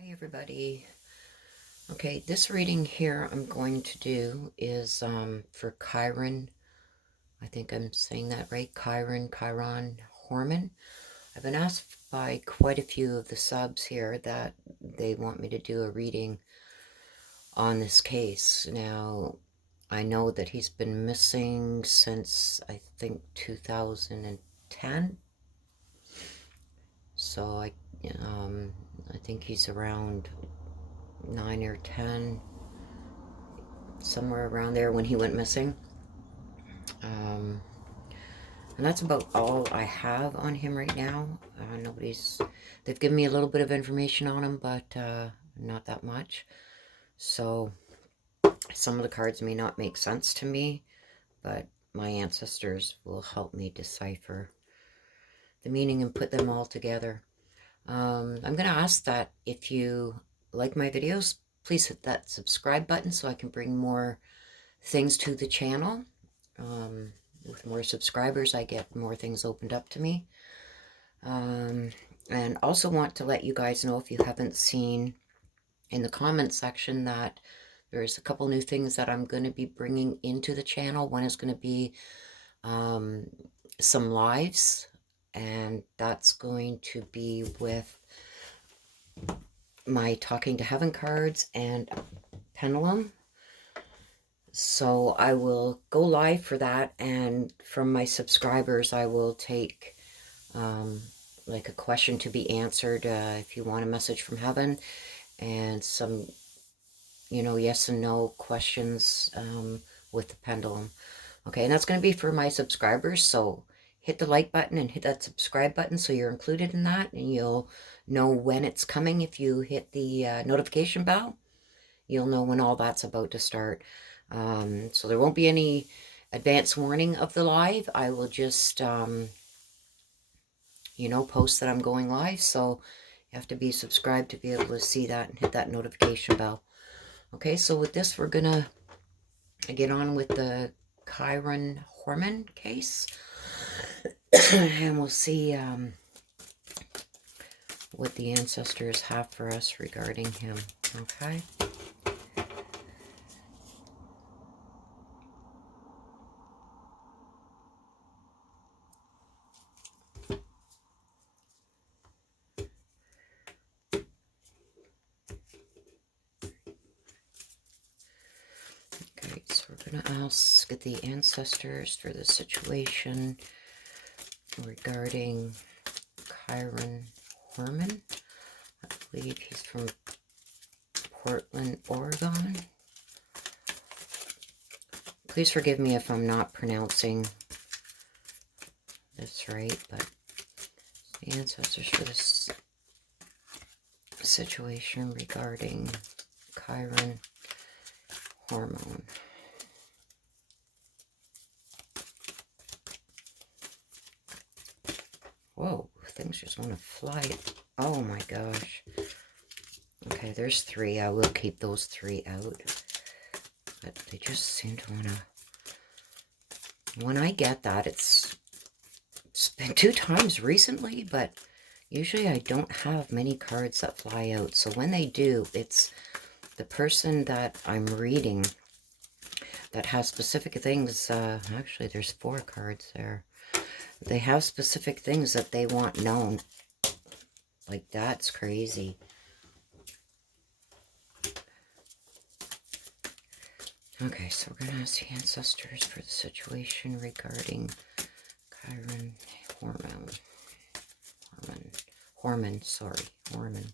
Hi everybody. Okay, this reading here I'm going to do is for Kyron. I think I'm saying that right. Kyron Horman. I've been asked by quite a few of the subs here that they want me to do a reading on this case. Now, I know that he's been missing since I think 2010. So I think he's around 9 or 10, somewhere around there when he went missing. And that's about all I have on him right now. They've given me a little bit of information on him, but not that much. So some of the cards may not make sense to me, but my ancestors will help me decipher the meaning and put them all together. I'm going to ask that if you like my videos, please hit that subscribe button so I can bring more things to the channel. With more subscribers, I get more things opened up to me. And also want to let you guys know, if you haven't seen in the comment section, that there's a couple new things that I'm going to be bringing into the channel. One is going to be some lives, and that's going to be with my Talking to Heaven cards and pendulum. So I will go live for that, and from my subscribers I will take like a question to be answered if you want a message from heaven, and some, yes and no questions with the pendulum. Okay, and that's going to be for my subscribers, so hit the like button and hit that subscribe button so you're included in that, and you'll know when it's coming. If you hit the notification bell, you'll know when all that's about to start. So there won't be any advance warning of the live. I will just, post that I'm going live. So you have to be subscribed to be able to see that and hit that notification bell. Okay, so with this, we're going to get on with the Kyron Horman case. And we'll see what the ancestors have for us regarding him. Okay. Okay, so we're going to ask the ancestors for the situation regarding Kyron Horman. I believe he's from Portland, Oregon. Please forgive me if I'm not pronouncing this right, but the ancestors for this situation regarding Kyron Horman. Whoa, things just want to fly. Oh my gosh. Okay, there's 3. I will keep those 3 out. But they just seem to want to... When I get that, it's been 2 times recently, but usually I don't have many cards that fly out. So when they do, it's the person that I'm reading that has specific things. Actually, there's 4 cards there. They have specific things that they want known. Like, that's crazy. Okay, so we're going to ask the ancestors for the situation regarding Kyron Horman. Horman. Kyron Horman.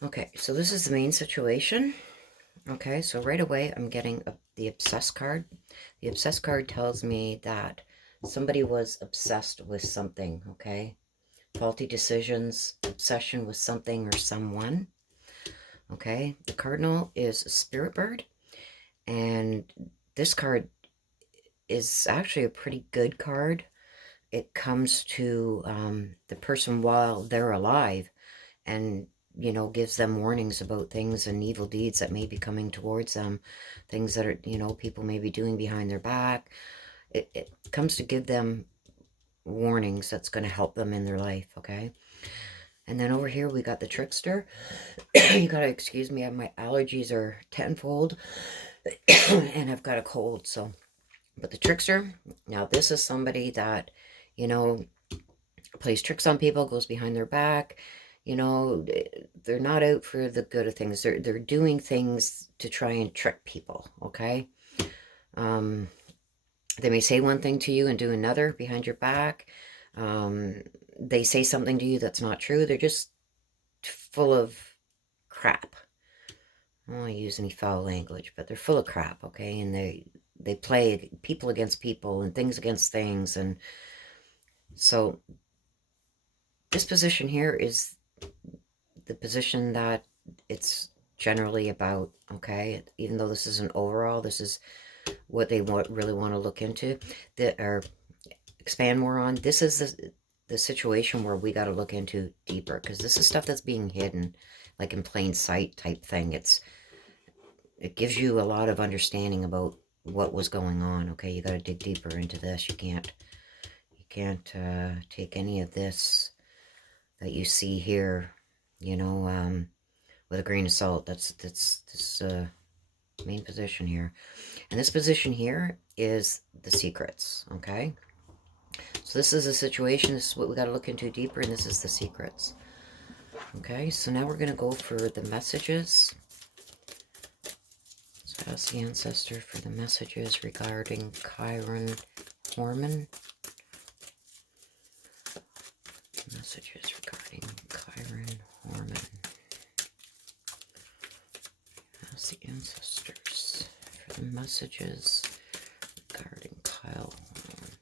Okay, so this is the main situation. Okay, so right away I'm getting the obsessed card. The obsessed card tells me that somebody was obsessed with something, okay? Faulty decisions, obsession with something or someone. Okay, the cardinal is a spirit bird, and this card is actually a pretty good card. It comes to the person while they're alive, and you know, gives them warnings about things and evil deeds that may be coming towards them, things that are, you know, people may be doing behind their back. It comes to give them warnings that's going to help them in their life, okay? And then over here we got the trickster. You gotta excuse me, my allergies are tenfold, and I've got a cold, so. But the trickster, now this is somebody that, you know, plays tricks on people, goes behind their back. You know, they're not out for the good of things. They're doing things to try and trick people, okay? They may say one thing to you and do another behind your back. They say something to you that's not true. They're just full of crap. I don't want to use any foul language, but they're full of crap, okay? And they play people against people and things against things. And so this position here is the position that it's generally about, okay? Even though this is an overall, this is what they really want to look into, or expand more on. This is the situation where we got to look into deeper, because this is stuff that's being hidden, like in plain sight type thing. It gives you a lot of understanding about what was going on, okay? You got to dig deeper into this. You can't take any of this that you see here, you know, with a grain of salt. That's this main position here. And this position here is the secrets, okay? So this is a situation, this is what we got to look into deeper, and this is the secrets. Okay, so now we're going to go for the messages. So ask the Ancestor for the messages regarding Kyron Horman. Messages regarding Kyron Horman. Ask the Ancestors for the messages regarding Kyle Horman.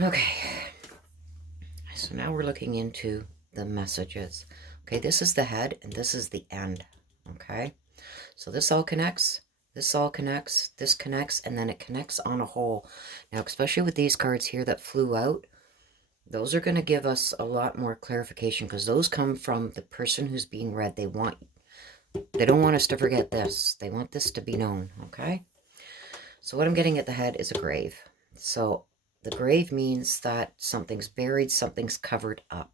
Okay, so now we're looking into the messages. Okay, this is the head and this is the end. Okay, so this all connects, this all connects, this connects, and then it connects on a whole. Now, especially with these cards here that flew out, those are going to give us a lot more clarification, because those come from the person who's being read. They don't want us to forget this. They want this to be known, okay? So what I'm getting at the head is a grave. So the grave means that something's buried, something's covered up,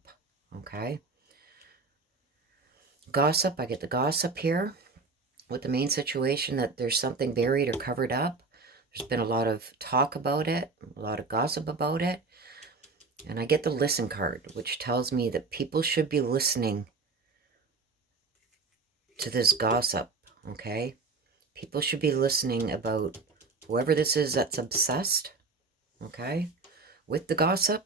okay? Gossip, I get the gossip here with the main situation that there's something buried or covered up. There's been a lot of talk about it, a lot of gossip about it. And I get the listen card, which tells me that people should be listening to this gossip, okay? People should be listening about whoever this is that's obsessed, okay, with the gossip.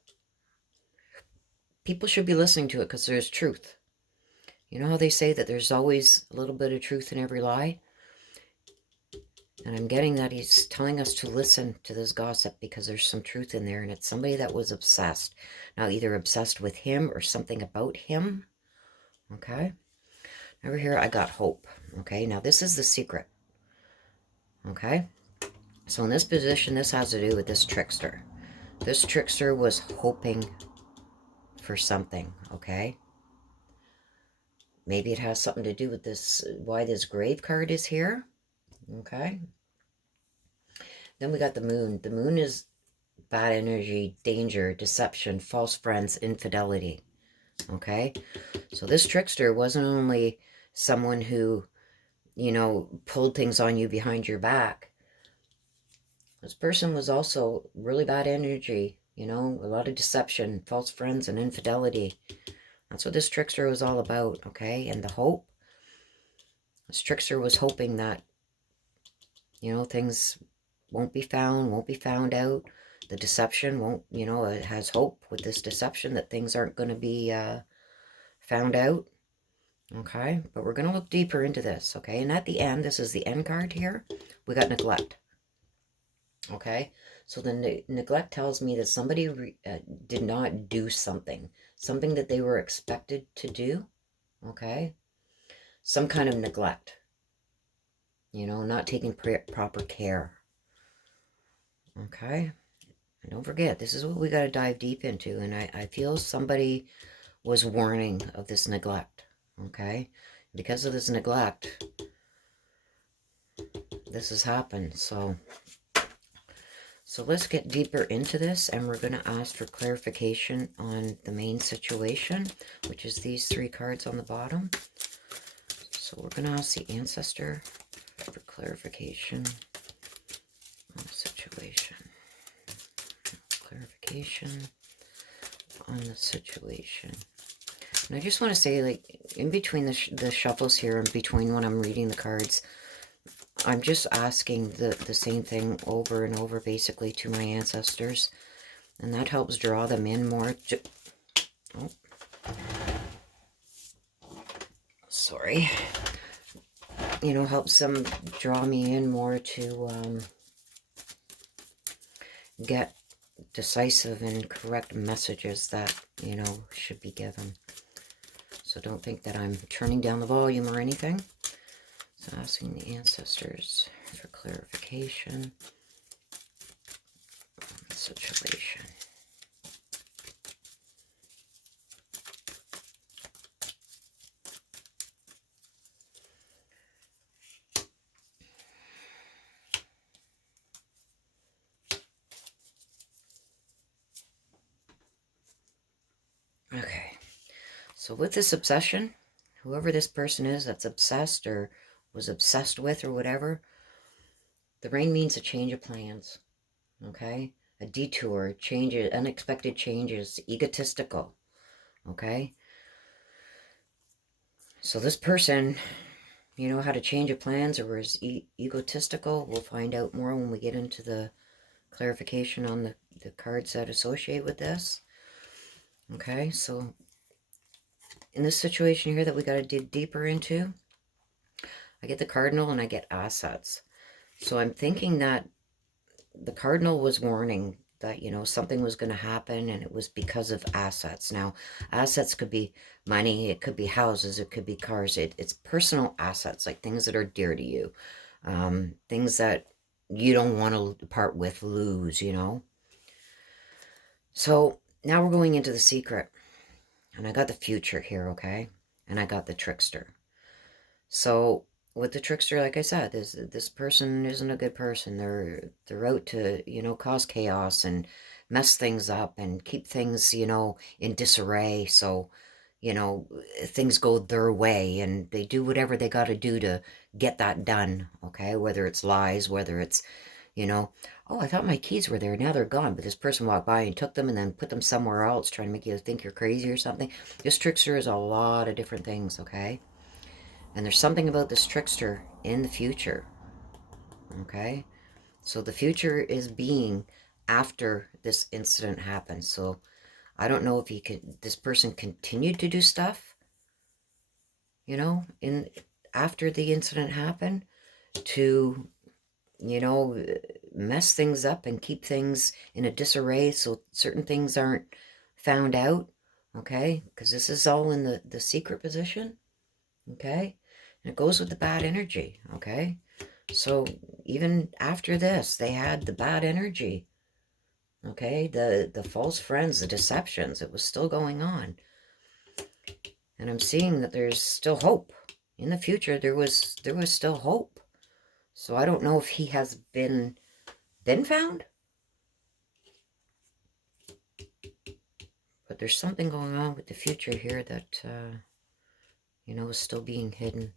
People should be listening to it because there's truth. You know how they say that there's always a little bit of truth in every lie? And I'm getting that he's telling us to listen to this gossip because there's some truth in there, and it's somebody that was obsessed. Now, either obsessed with him or something about him, okay? Over here, I got hope, okay? Now, this is the secret, okay? So in this position, this has to do with this trickster. This trickster was hoping for something, okay? Maybe it has something to do with this, why this grave card is here, okay? Then we got the moon. The moon is bad energy, danger, deception, false friends, infidelity, okay? So this trickster wasn't only someone who, you know, pulled things on you behind your back. This person was also really bad energy, you know, a lot of deception, false friends, and infidelity. That's what this trickster was all about, okay? And the hope. This trickster was hoping that, you know, things won't be found out. The deception won't, you know, it has hope with this deception that things aren't going to be found out. Okay, but we're going to look deeper into this, okay? And at the end, this is the end card here, we got neglect. Okay, So the neglect tells me that somebody did not do something that they were expected to do, okay? Some kind of neglect, you know, not taking proper care, okay? And don't forget, this is what we got to dive deep into, and I feel somebody was warning of this neglect, okay? Because of this neglect, this has happened, so let's get deeper into this, and we're going to ask for clarification on the main situation, which is these 3 cards on the bottom. So we're going to ask the Ancestor for clarification on the situation. Clarification on the situation. And I just want to say, like, in between the shuffles here, and between when I'm reading the cards, I'm just asking the same thing over and over, basically, to my ancestors. And that helps draw them in more. Oh. Sorry. You know, helps them draw me in more to get decisive and correct messages that, you know, should be given. So don't think that I'm turning down the volume or anything. So asking the ancestors for clarification on the situation. Okay, so with this obsession, whoever this person is that's obsessed or was obsessed with or whatever, the rain means a change of plans, okay? A detour, changes, unexpected changes, egotistical, okay? So this person, you know, had a change of plans or was egotistical. We'll find out more when we get into the clarification on the cards that associate with this. Okay, so in this situation here that we got to dig deeper into, I get the Cardinal and I get assets. So I'm thinking that the Cardinal was warning that, you know, something was going to happen, and it was because of assets. Now, assets could be money, it could be houses, it could be cars. It's personal assets, like things that are dear to you, things that you don't want to part with, lose, you know. So now we're going into the secret, and I got the future here, okay? And I got the trickster. So with the trickster, like I said, this person isn't a good person. They're out to, you know, cause chaos and mess things up and keep things, you know, in disarray. So, you know, things go their way, and they do whatever they got to do to get that done, okay? Whether it's lies, whether it's, you know, oh, I thought my keys were there, now they're gone, but this person walked by and took them and then put them somewhere else, trying to make you think you're crazy or something. This trickster is a lot of different things, okay? And there's something about this trickster in the future, okay? So the future is being after this incident happened. So I don't know if this person continued to do stuff, you know, after the incident happened, to, you know, mess things up and keep things in a disarray so certain things aren't found out, okay? Because this is all in the secret position, okay? And it goes with the bad energy, okay? So even after this, they had the bad energy, okay? The false friends, the deceptions, it was still going on. And I'm seeing that there's still hope. In the future, there was still hope. So I don't know if he has been found, but there's something going on with the future here that, you know, is still being hidden.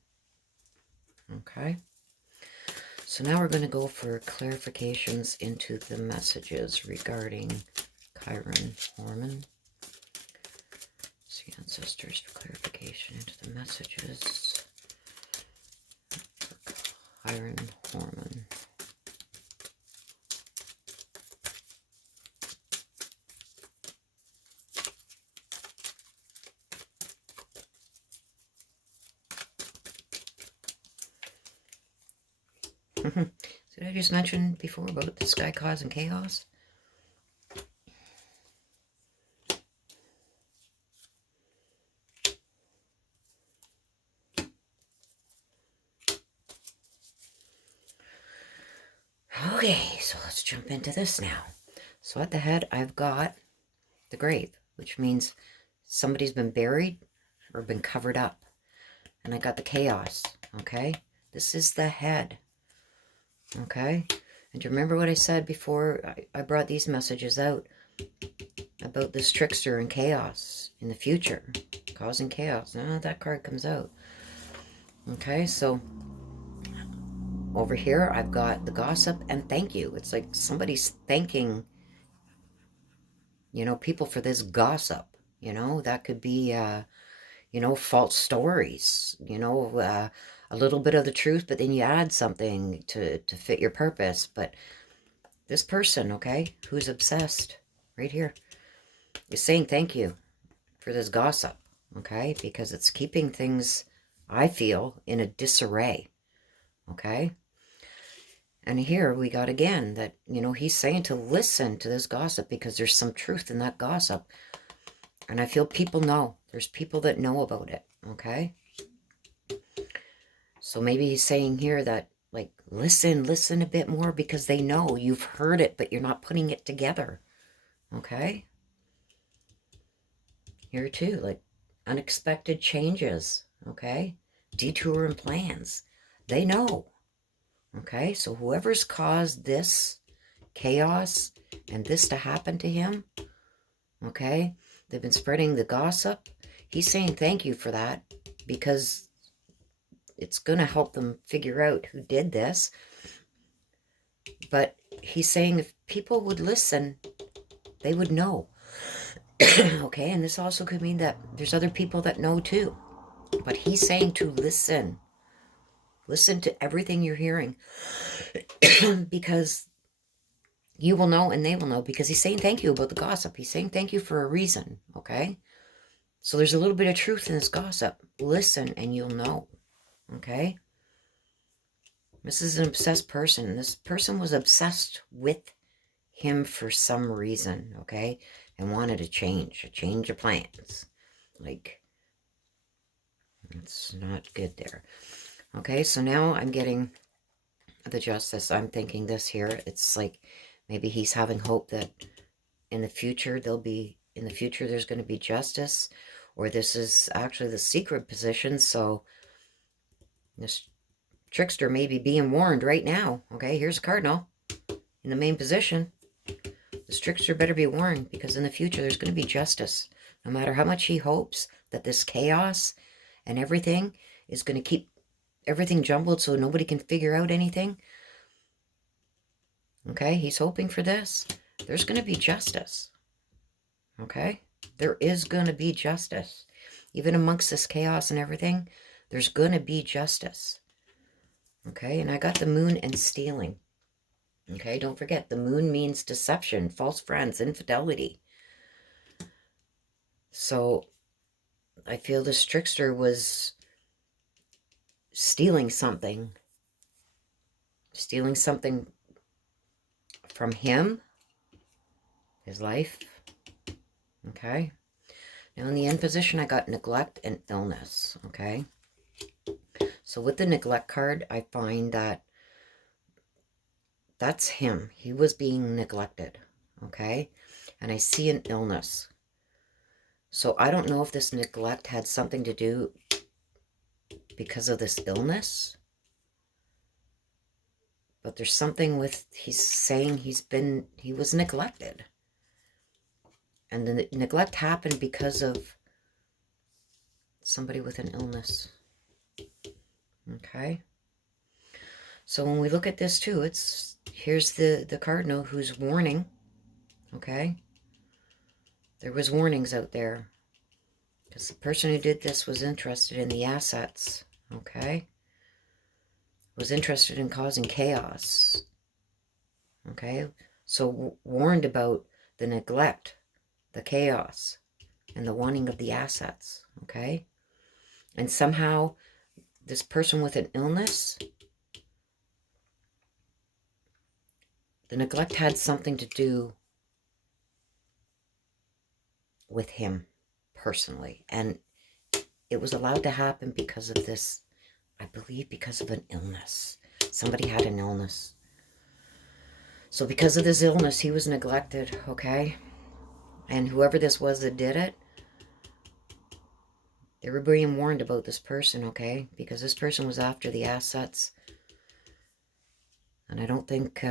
Okay. So now we're going to go for clarifications into the messages regarding Kyron Horman. See ancestors for clarification into the messages for Kyron Horman. Did I just mention before about this guy causing chaos? Okay, so let's jump into this now. So at the head, I've got the grave, which means somebody's been buried or been covered up. And I got the chaos, okay? This is the head, okay? And do you remember what I said before I brought these messages out about this trickster and chaos in the future, causing chaos? Now that card comes out. Okay, so over here, I've got the gossip and thank you. It's like somebody's thanking, you know, people for this gossip. You know, that could be, you know, false stories, you know, a little bit of the truth, but then you add something to fit your purpose. But this person, okay, who's obsessed right here is saying thank you for this gossip, okay, because it's keeping things, I feel, in a disarray, okay? And here we got again that, you know, he's saying to listen to this gossip because there's some truth in that gossip. And I feel people know. There's people that know about it, okay? So maybe he's saying here that, like, listen a bit more because they know you've heard it, but you're not putting it together, okay? Here too, like, unexpected changes, okay? Detour in plans. They know, okay? So whoever's caused this chaos and this to happen to him, okay? They've been spreading the gossip. He's saying thank you for that because it's going to help them figure out who did this. But he's saying if people would listen, they would know. Okay, and this also could mean that there's other people that know too. But he's saying to listen. Listen to everything you're hearing because you will know and they will know because he's saying thank you about the gossip. He's saying thank you for a reason, okay? So there's a little bit of truth in this gossip. Listen and you'll know, okay? This is an obsessed person. This person was obsessed with him for some reason, okay? And wanted a change of plans. Like, it's not good there. Okay, so now I'm getting the justice. I'm thinking this here. It's like maybe he's having hope that in the future there's going to be justice, or this is actually the secret position. So this trickster may be being warned right now. Okay, here's a cardinal in the main position. This trickster better be warned because in the future there's going to be justice. No matter how much he hopes that this chaos and everything is going to keep everything jumbled so nobody can figure out anything. Okay, he's hoping for this. There's going to be justice. Okay, there is going to be justice. Even amongst this chaos and everything, there's going to be justice. Okay, and I got the moon and stealing. Okay, don't forget, the moon means deception, false friends, infidelity. So I feel this trickster was stealing something from him, his life. Okay, now in the end position, I got neglect and illness. Okay, so with the neglect card, I find that that's him. He was being neglected. Okay, and I see an illness. So I don't know if this neglect had something to do because of this illness, but there's something with, he's saying he was neglected. And the neglect happened because of somebody with an illness. Okay. So when we look at this too, here's the cardinal who's warning. Okay. There was warnings out there because the person who did this was interested in the assets. Okay. Was interested in causing chaos. Okay. So warned about the neglect, the chaos, and the wanting of the assets. Okay. And somehow this person with an illness The neglect had something to do with him personally. And it was allowed to happen because of this, I believe because of an illness. Somebody had an illness. So because of this illness, he was neglected, okay? And whoever this was that did it, they were being warned about this person, okay? Because this person was after the assets. And I don't think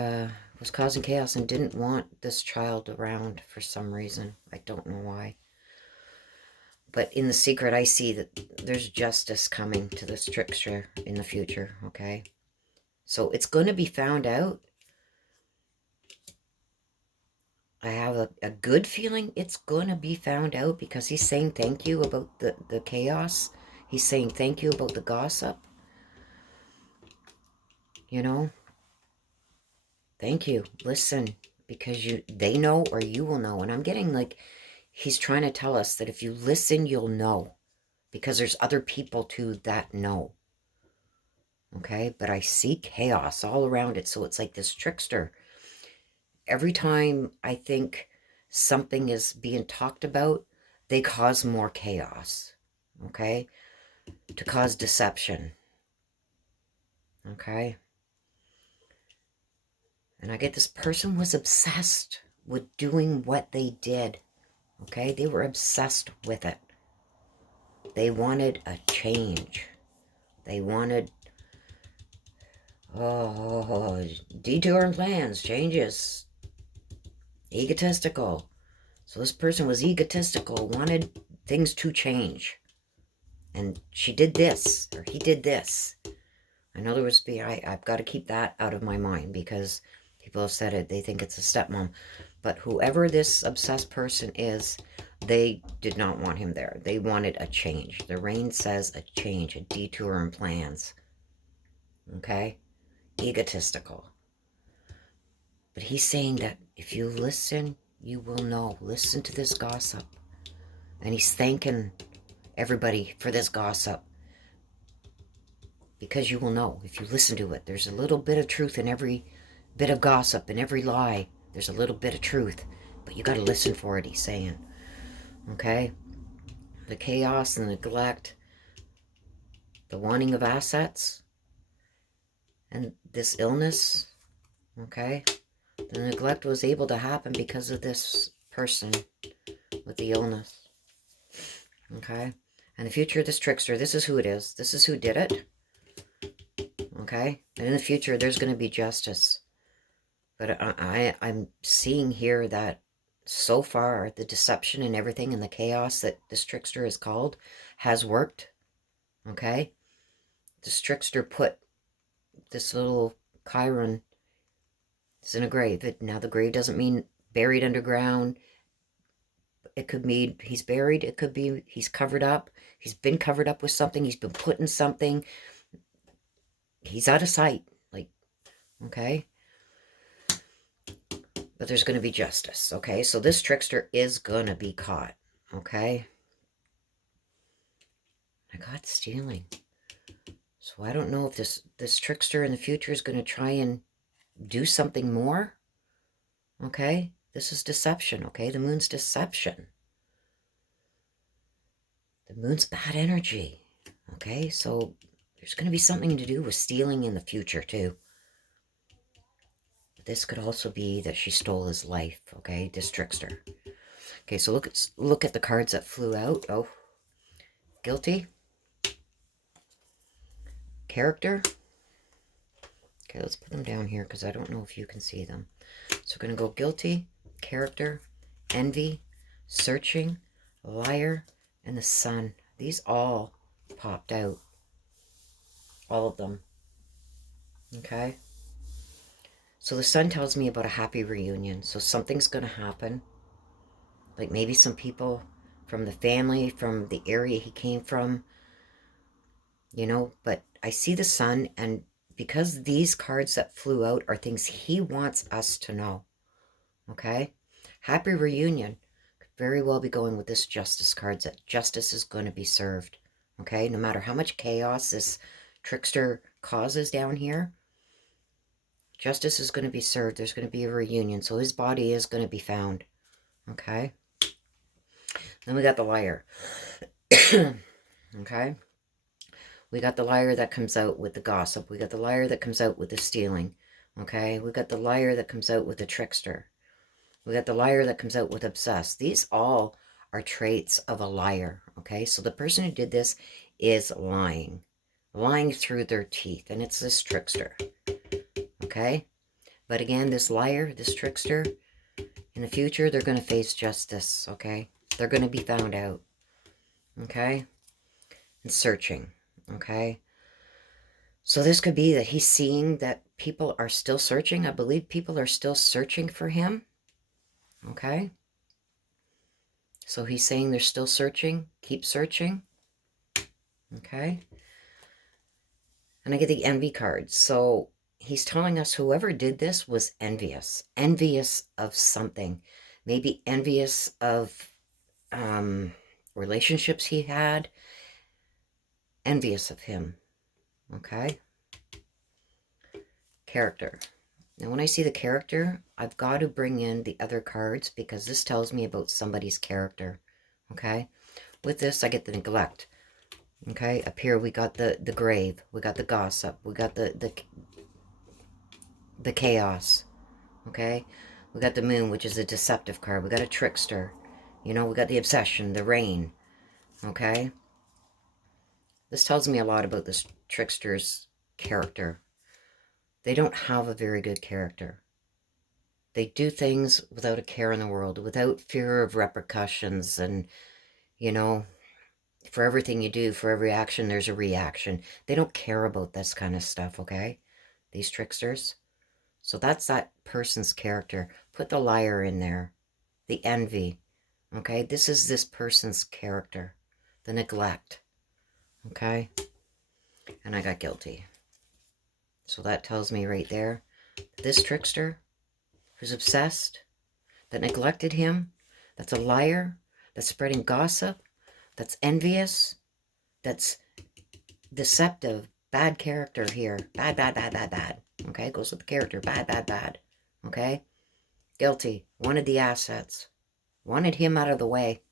was causing chaos and didn't want this child around for some reason. I don't know why. But in the secret, I see that there's justice coming to this trickster in the future, okay? So it's going to be found out. I have a good feeling it's going to be found out because he's saying thank you about the chaos. He's saying thank you about the gossip. You know? Thank you. Listen, because they know or you will know. And I'm getting like, he's trying to tell us that if you listen, you'll know. Because there's other people too that know. Okay? But I see chaos all around it. So it's like this trickster. Every time I think something is being talked about, they cause more chaos. Okay? To cause deception. Okay? And I get this person was obsessed with doing what they did. Okay? They were obsessed with it. They wanted a change. They wanted, detour and plans, changes. Egotistical. So this person was egotistical, wanted things to change. And she did this, or he did this. I know there was, I've got to keep that out of my mind because people have said it, they think it's a stepmom. But whoever this obsessed person is, they did not want him there. They wanted a change. The rain says a change, a detour in plans. Okay? Egotistical. But he's saying that if you listen, you will know. Listen to this gossip. And he's thanking everybody for this gossip. Because you will know if you listen to it. There's a little bit of truth in every bit of gossip, in every lie. There's a little bit of truth. But you got to listen for it, he's saying. Okay? The chaos and the neglect, the wanting of assets, and this illness, okay? The neglect was able to happen because of this person with the illness, okay? And the future of this trickster, this is who it is. This is who did it, okay? And in the future, there's going to be justice. But I'm seeing here that so far, the deception and everything and the chaos that this trickster is called has worked, okay? This trickster put this little Kyron is in a grave. Now, the grave doesn't mean buried underground. It could mean he's buried. It could be he's covered up. He's been covered up with something. He's been put in something. He's out of sight. Like, okay? But there's going to be justice, okay? So this trickster is going to be caught, okay? I got stealing. So I don't know if this trickster in the future is going to try and do something more, okay? This is deception, okay? The moon's deception. The moon's bad energy, okay? So there's going to be something to do with stealing in the future, too. This could also be that she stole his life, okay? This trickster. Okay, so look at the cards that flew out. Oh, guilty. Character. Okay, let's put them down here because I don't know if you can see them. So we're going to go guilty, character, envy, searching, liar, and the sun. These all popped out. All of them. Okay? So the sun tells me about a happy reunion. So something's going to happen. Like maybe some people from the family, from the area he came from, you know, but I see the sun, and because these cards that flew out are things he wants us to know, okay? Happy reunion could very well be going with this justice cards, that justice is going to be served, okay? No matter how much chaos this trickster causes down here, Justice is going to be served. There's going to be a reunion. So his body is going to be found. Okay. Then we got the liar. Okay. We got the liar that comes out with the gossip. We got the liar that comes out with the stealing. Okay. We got the liar that comes out with the trickster. We got the liar that comes out with obsessed. These all are traits of a liar. Okay. So the person who did this is lying. Lying through their teeth. And it's this trickster. Okay. But again, this liar, this trickster, in the future, they're going to face justice. Okay. They're going to be found out. Okay. And searching. Okay. So this could be that he's seeing that people are still searching. I believe people are still searching for him. Okay. So he's saying they're still searching. Keep searching. Okay. And I get the envy card. So he's telling us whoever did this was envious. Envious of something. Maybe envious of relationships he had. Envious of him. Okay. Character. Now, when I see the character, I've got to bring in the other cards because this tells me about somebody's character. Okay. With this, I get the neglect. Okay. Up here, we got the grave. We got the gossip. We got the chaos. Okay. We got the moon, which is a deceptive card. We got a trickster. You know, we got the obsession, the rain. Okay. This tells me a lot about this trickster's character. They don't have a very good character. They do things without a care in the world, without fear of repercussions. And, you know, for everything you do, for every action, there's a reaction. They don't care about this kind of stuff, okay? These tricksters. So that's that person's character. Put the liar in there. The envy. Okay? This is this person's character. The neglect. Okay? And I got guilty. So that tells me right there, this trickster who's obsessed, that neglected him, that's a liar, that's spreading gossip, that's envious, that's deceptive, bad character here. Bad, bad, bad, bad, bad. Okay, goes with the character. Bad, bad, bad. Okay? Guilty. Wanted the assets. Wanted him out of the way.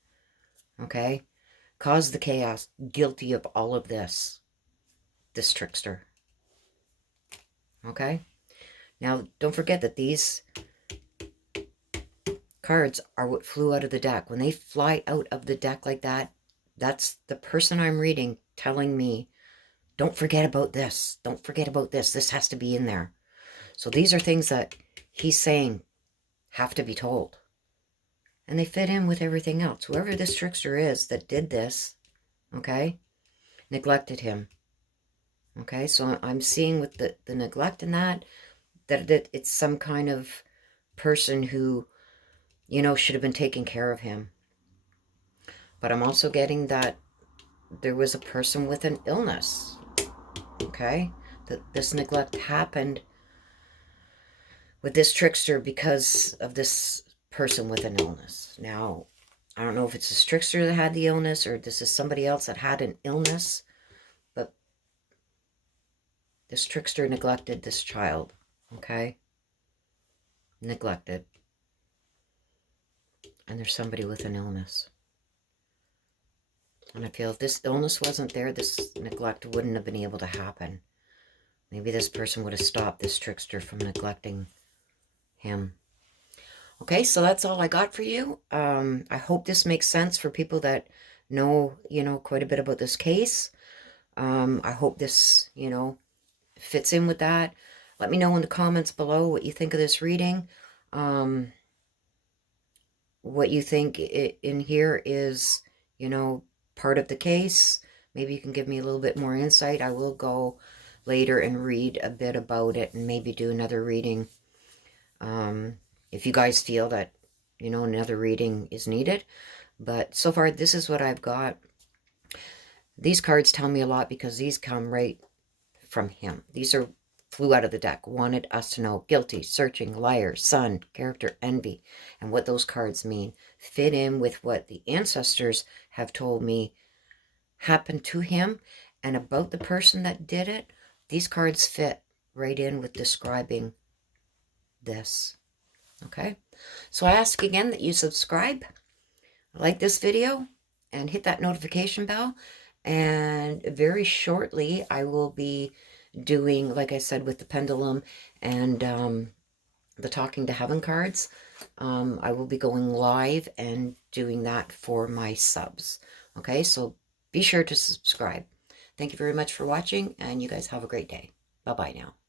Okay? Caused the chaos. Guilty of all of this. This trickster. Okay? Now, don't forget that these cards are what flew out of the deck. When they fly out of the deck like that, that's the person I'm reading telling me, don't forget about this. Don't forget about this. This has to be in there. So these are things that he's saying have to be told. And they fit in with everything else. Whoever this trickster is that did this, okay, neglected him. Okay, so I'm seeing with the neglect in that it's some kind of person who, you know, should have been taking care of him. But I'm also getting that there was a person with an illness. Okay, that this neglect happened with this trickster because of this person with an illness. Now, I don't know if it's this trickster that had the illness or this is somebody else that had an illness, but this trickster neglected this child. Okay, neglected. And there's somebody with an illness. And I feel if this illness wasn't there, this neglect wouldn't have been able to happen. Maybe this person would have stopped this trickster from neglecting him. Okay, so that's all I got for you. I hope this makes sense for people that know, you know, quite a bit about this case. I hope this, you know, fits in with that. Let me know in the comments below what you think of this reading. What you think in here is, you know, part of the case. Maybe you can give me a little bit more insight. I will go later and read a bit about it and maybe do another reading. If you guys feel that, you know, another reading is needed. But so far, this is what I've got. These cards tell me a lot because these come right from him. These flew out of the deck. Wanted us to know guilty, searching, liar, sun, character, envy, and what those cards mean. Fit in with what the ancestors have told me happened to him and about the person that did it. These cards fit right in with describing this. Okay, so I ask again that you subscribe, like this video, and hit that notification bell. And very shortly, I will be doing, like I said, with the pendulum and the Talking to Heaven cards. I will be going live and doing that for my subs. Okay, so be sure to subscribe. Thank you very much for watching, and you guys have a great day. Bye-bye now.